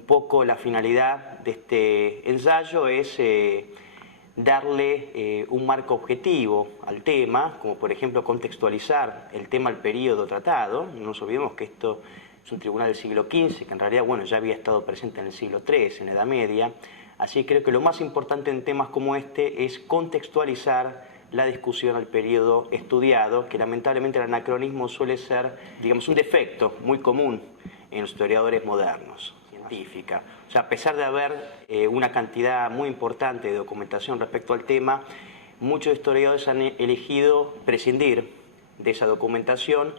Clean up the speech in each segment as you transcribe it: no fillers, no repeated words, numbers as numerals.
un poco la finalidad de este ensayo es darle un marco objetivo al tema, como por ejemplo contextualizar el tema al periodo tratado. No nos olvidemos que esto es un tribunal del siglo XV, que en realidad ya había estado presente en el siglo III, en la Edad Media. Así creo que lo más importante en temas como este es contextualizar la discusión al periodo estudiado, que lamentablemente el anacronismo suele ser, digamos, un defecto muy común en los historiadores modernos, científica. O sea, a pesar de haber una cantidad muy importante de documentación respecto al tema, muchos historiadores han elegido prescindir de esa documentación,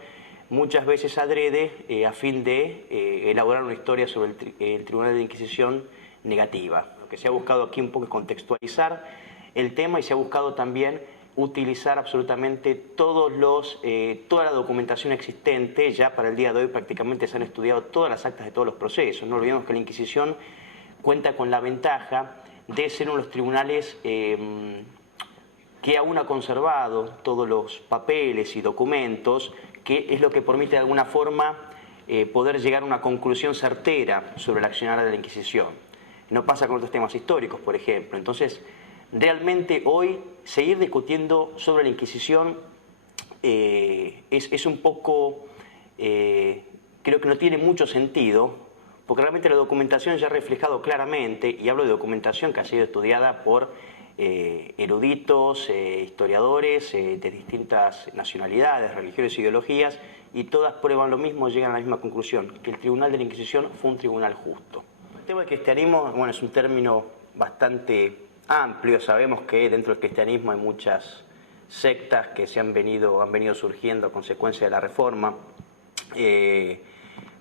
muchas veces adrede, a fin de elaborar una historia sobre el Tribunal de la Inquisición negativa. Lo que se ha buscado aquí un poco es contextualizar el tema y se ha buscado también utilizar absolutamente toda la documentación existente. Ya para el día de hoy prácticamente se han estudiado todas las actas de todos los procesos. No olvidemos que la Inquisición cuenta con la ventaja de ser uno de los tribunales que aún ha conservado todos los papeles y documentos, que es lo que permite de alguna forma poder llegar a una conclusión certera sobre el accionar de la Inquisición. No pasa con otros temas históricos, por ejemplo. Entonces, realmente hoy seguir discutiendo sobre la Inquisición es un poco, creo que no tiene mucho sentido, porque realmente la documentación ya ha reflejado claramente, y hablo de documentación que ha sido estudiada por eruditos, historiadores de distintas nacionalidades, religiones e ideologías, y todas prueban lo mismo, llegan a la misma conclusión, que el Tribunal de la Inquisición fue un tribunal justo. El tema del cristianismo, bueno, es un término bastante amplio. Sabemos que dentro del cristianismo hay muchas sectas que han venido surgiendo a consecuencia de la Reforma.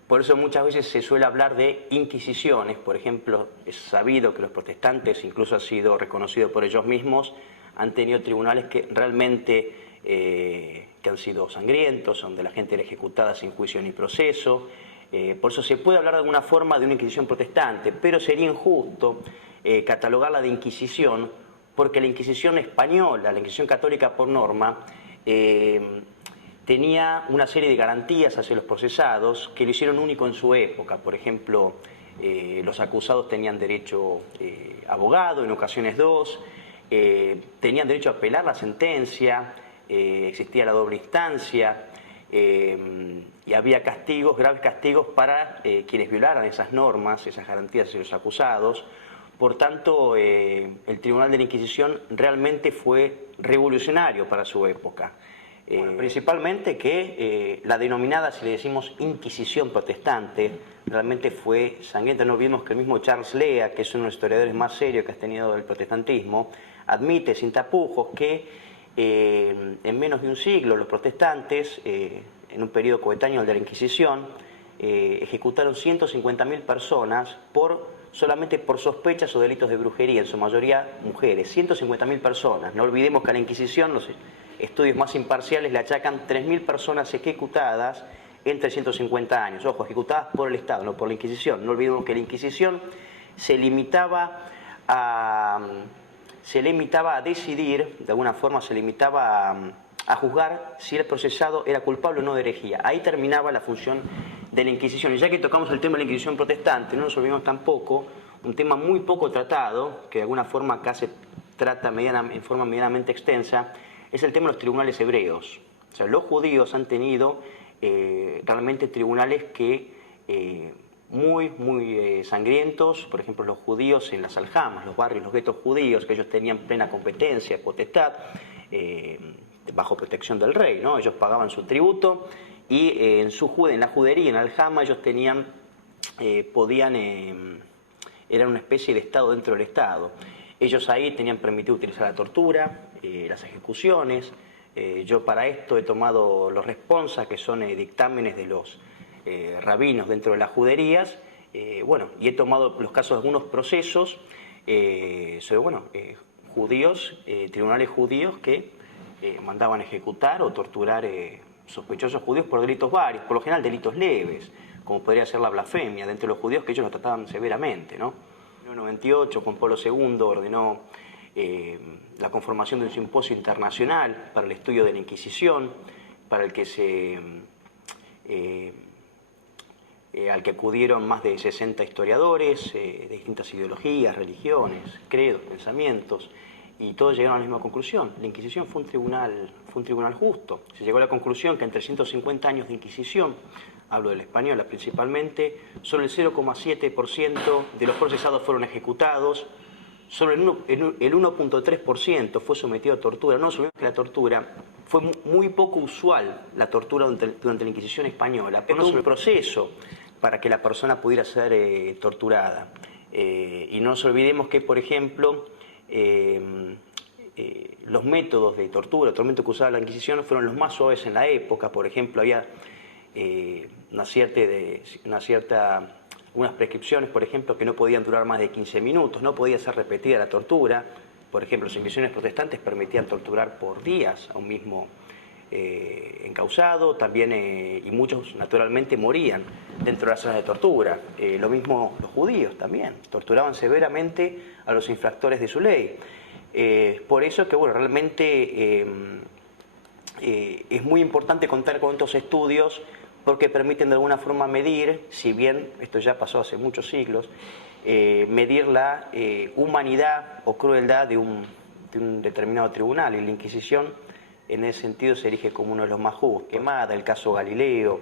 Por eso muchas veces se suele hablar de inquisiciones. Por ejemplo, es sabido que los protestantes, incluso ha sido reconocido por ellos mismos, han tenido tribunales que realmente que han sido sangrientos, donde la gente era ejecutada sin juicio ni proceso. Por eso se puede hablar de alguna forma de una inquisición protestante, pero sería injusto catalogarla de inquisición, porque la Inquisición española, la Inquisición católica por norma, tenía una serie de garantías hacia los procesados que lo hicieron único en su época. Por ejemplo, los acusados tenían derecho a abogado, en ocasiones dos, tenían derecho a apelar la sentencia, existía la doble instancia, y había castigos, graves castigos para quienes violaran esas normas, esas garantías hacia los acusados. Por tanto, el Tribunal de la Inquisición realmente fue revolucionario para su época. Principalmente que la denominada, si le decimos Inquisición protestante, realmente fue sangrienta. No olvidemos que el mismo Charles Lea, que es uno de los historiadores más serios que ha tenido el protestantismo, admite sin tapujos que en menos de un siglo los protestantes, en un periodo coetáneo al de la Inquisición, ejecutaron 150.000 personas solamente por sospechas o delitos de brujería, en su mayoría mujeres. 150.000 personas. No olvidemos que a la Inquisición los estudios más imparciales le achacan 3.000 personas ejecutadas en 350 años. Ojo, ejecutadas por el Estado, no por la Inquisición. No olvidemos que la Inquisición se limitaba a decidir, de alguna forma se limitaba a juzgar si el procesado era culpable o no de herejía. Ahí terminaba la función de la Inquisición. Y ya que tocamos el tema de la Inquisición protestante, no nos olvidemos tampoco un tema muy poco tratado, que de alguna forma acá se trata en forma medianamente extensa, es el tema de los tribunales hebreos. O sea, los judíos han tenido realmente tribunales que muy sangrientos. Por ejemplo, los judíos en las aljamas, los barrios, los guetos judíos, que ellos tenían plena competencia, potestad, bajo protección del rey, ¿no? Ellos pagaban su tributo y en la judería, en la aljama, ellos tenían, eran una especie de Estado dentro del Estado. Ellos ahí tenían permitido utilizar la tortura, las ejecuciones. Yo para esto he tomado los responsas, que son dictámenes de los rabinos dentro de las juderías, y he tomado los casos de algunos procesos sobre judíos, tribunales judíos que mandaban ejecutar o torturar sospechosos judíos por delitos varios, por lo general delitos leves, como podría ser la blasfemia, dentro de los judíos, que ellos lo trataban severamente, ¿no? En 1998, Juan Pablo II ordenó la conformación de un simposio internacional para el estudio de la Inquisición, para el que se al que acudieron más de 60 historiadores de distintas ideologías, religiones, credos, pensamientos, y todos llegaron a la misma conclusión. La Inquisición fue un tribunal justo. Se llegó a la conclusión que en 350 años de Inquisición, hablo de la española principalmente, solo el 0,7% de los procesados fueron ejecutados, solo el 1,3% fue sometido a tortura. No olvidemos que la tortura fue muy poco usual, la tortura durante la Inquisición española, pero no hubo un proceso para que la persona pudiera ser torturada. Y no nos olvidemos que, por ejemplo, los métodos de tortura, el tormento que usaba la Inquisición fueron los más suaves en la época. Por ejemplo, había unas prescripciones, por ejemplo, que no podían durar más de 15 minutos, no podía ser repetida la tortura. Por ejemplo, las inquisiciones protestantes permitían torturar por días a un mismo encausado, también, y muchos naturalmente morían dentro de las zonas de tortura. Lo mismo los judíos también, torturaban severamente a los infractores de su ley. Por eso que, bueno, realmente es muy importante contar con estos estudios, porque permiten de alguna forma medir, si bien esto ya pasó hace muchos siglos, medir la humanidad o crueldad de un determinado tribunal. Y la Inquisición, en ese sentido, se erige como uno de los más justos. Quemada, el caso Galileo,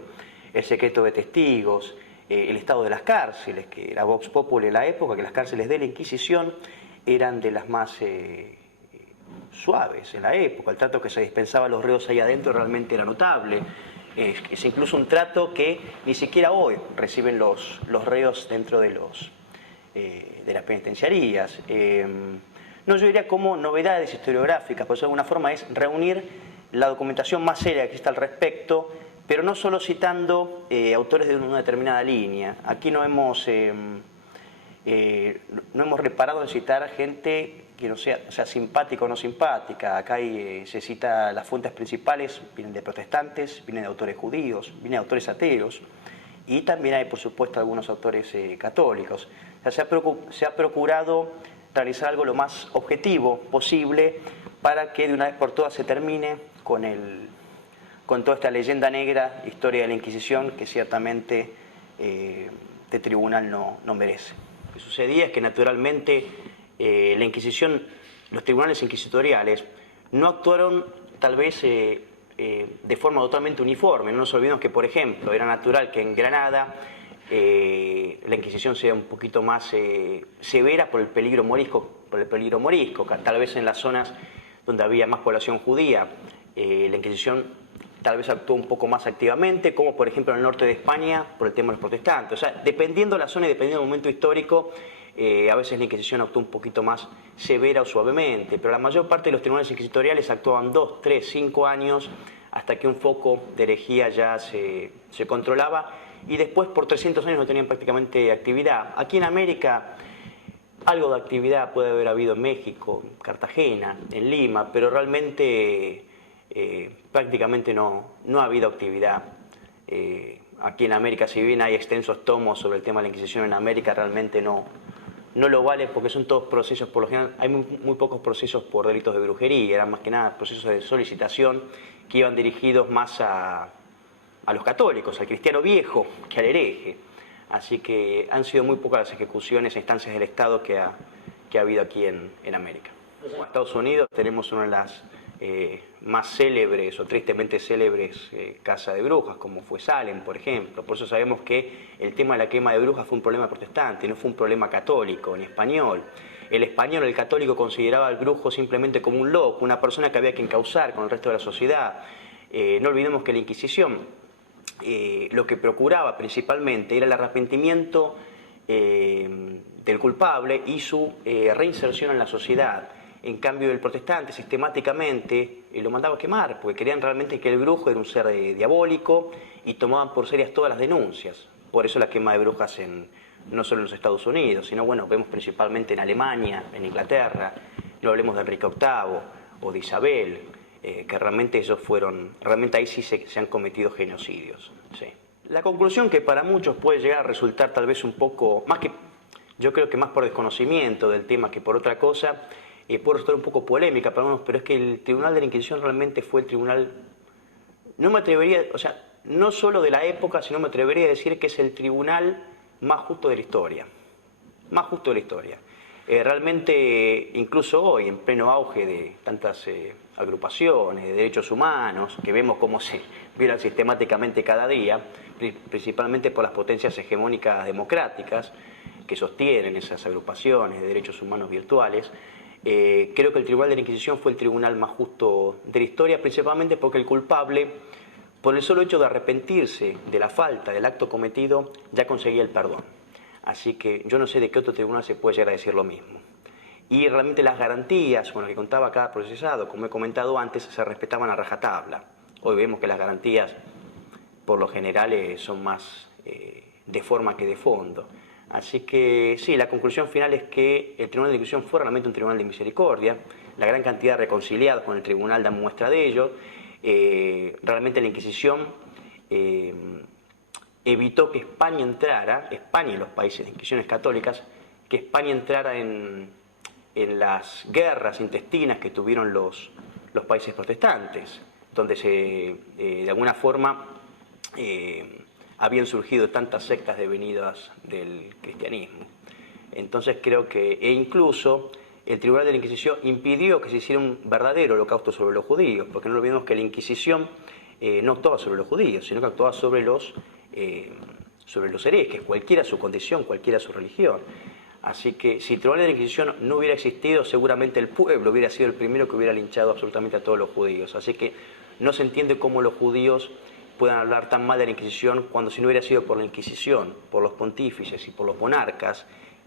el secreto de testigos, el estado de las cárceles, que era Vox Populi en la época, que las cárceles de la Inquisición eran de las más suaves en la época. El trato que se dispensaba a los reos ahí adentro realmente era notable. Es incluso un trato que ni siquiera hoy reciben los reos dentro de las penitenciarías. No, yo diría como novedades historiográficas, por eso de alguna forma es reunir la documentación más seria que está al respecto, pero no solo citando autores de una determinada línea. Aquí no hemos reparado en citar gente que no sea simpática o no simpática. Acá se cita las fuentes principales, vienen de protestantes, vienen de autores judíos, vienen de autores ateos, y también hay, por supuesto, algunos autores católicos. O sea, se ha procurado realizar algo lo más objetivo posible para que de una vez por todas se termine con toda esta leyenda negra, historia de la Inquisición, que ciertamente este tribunal no merece. Lo que sucedía es que naturalmente la Inquisición, los tribunales inquisitoriales, no actuaron tal vez de forma totalmente uniforme. No nos olvidemos que, por ejemplo, era natural que en Granada la Inquisición sea un poquito más severa por el peligro morisco, tal vez en las zonas donde había más población judía, la Inquisición tal vez actuó un poco más activamente, como por ejemplo en el norte de España por el tema de los protestantes. O sea, dependiendo de la zona y dependiendo del momento histórico, a veces la Inquisición actuó un poquito más severa o suavemente, pero la mayor parte de los tribunales inquisitoriales actuaban 2, 3, 5 años hasta que un foco de herejía ya se controlaba, y después por 300 años no tenían prácticamente actividad. Aquí en América algo de actividad puede haber habido en México, en Cartagena, en Lima, pero realmente prácticamente no ha habido actividad. Aquí en América, si bien hay extensos tomos sobre el tema de la Inquisición en América, realmente no lo vale, porque son todos procesos, por lo general hay muy pocos procesos por delitos de brujería, eran más que nada procesos de solicitación que iban dirigidos más a los católicos, al cristiano viejo, que al hereje. Así que han sido muy pocas las ejecuciones a instancias del Estado que ha habido aquí en América. En Estados Unidos tenemos una de las más célebres o tristemente célebres casas de brujas, como fue Salem, por ejemplo. Por eso sabemos que el tema de la quema de brujas fue un problema protestante, no fue un problema católico ni español. El católico consideraba al brujo simplemente como un loco, una persona que había que encauzar con el resto de la sociedad. No olvidemos que la Inquisición lo que procuraba principalmente era el arrepentimiento del culpable y su reinserción en la sociedad. En cambio, el protestante sistemáticamente lo mandaba a quemar, porque creían realmente que el brujo era un ser diabólico y tomaban por serias todas las denuncias. Por eso la quema de brujas no solo en los Estados Unidos, sino, bueno, vemos principalmente en Alemania, en Inglaterra, no hablemos de Enrique VIII o de Isabel, que realmente realmente ahí sí se han cometido genocidios. Sí. La conclusión, que para muchos puede llegar a resultar tal vez un poco, yo creo que más por desconocimiento del tema que por otra cosa, puede resultar un poco polémica para algunos, pero es que el Tribunal de la Inquisición realmente fue el tribunal, no me atrevería, o sea, no solo de la época, sino me atrevería a decir que es el tribunal más justo de la historia. Más justo de la historia. Realmente, incluso hoy, en pleno auge de tantas agrupaciones de derechos humanos, que vemos cómo se violan sistemáticamente cada día, principalmente por las potencias hegemónicas democráticas que sostienen esas agrupaciones de derechos humanos virtuales, creo que el Tribunal de la Inquisición fue el tribunal más justo de la historia, principalmente porque el culpable, por el solo hecho de arrepentirse de la falta del acto cometido, ya conseguía el perdón. Así que yo no sé de qué otro tribunal se puede llegar a decir lo mismo. Y realmente las garantías con las que contaba cada procesado, como he comentado antes, se respetaban a rajatabla. Hoy vemos que las garantías, por lo general, son más de forma que de fondo. Así que sí, la conclusión final es que el Tribunal de la Inquisición fue realmente un tribunal de misericordia. La gran cantidad de reconciliados con el tribunal dan muestra de ello. Realmente la Inquisición evitó que España entrara, España y los países de inquisiciones católicas, que España entrara en las guerras intestinas que tuvieron los países protestantes, donde de alguna forma habían surgido tantas sectas devenidas del cristianismo. Entonces creo que, incluso el Tribunal de la Inquisición impidió que se hiciera un verdadero holocausto sobre los judíos, porque no olvidemos que la Inquisición no actuaba sobre los judíos, sino que actuaba sobre los herejes, cualquiera su condición, cualquiera su religión. Así que si el Tribunal de la Inquisición no hubiera existido, seguramente el pueblo hubiera sido el primero que hubiera linchado absolutamente a todos los judíos. Así que no se entiende cómo los judíos puedan hablar tan mal de la Inquisición cuando, si no hubiera sido por la Inquisición, por los pontífices y por los monarcas,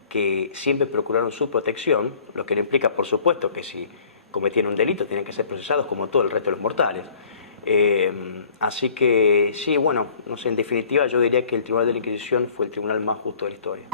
que siempre procuraron su protección, lo que no implica, por supuesto, que si cometían un delito tienen que ser procesados como todo el resto de los mortales. Así que sí, bueno, no sé, en definitiva yo diría que el Tribunal de la Inquisición fue el tribunal más justo de la historia.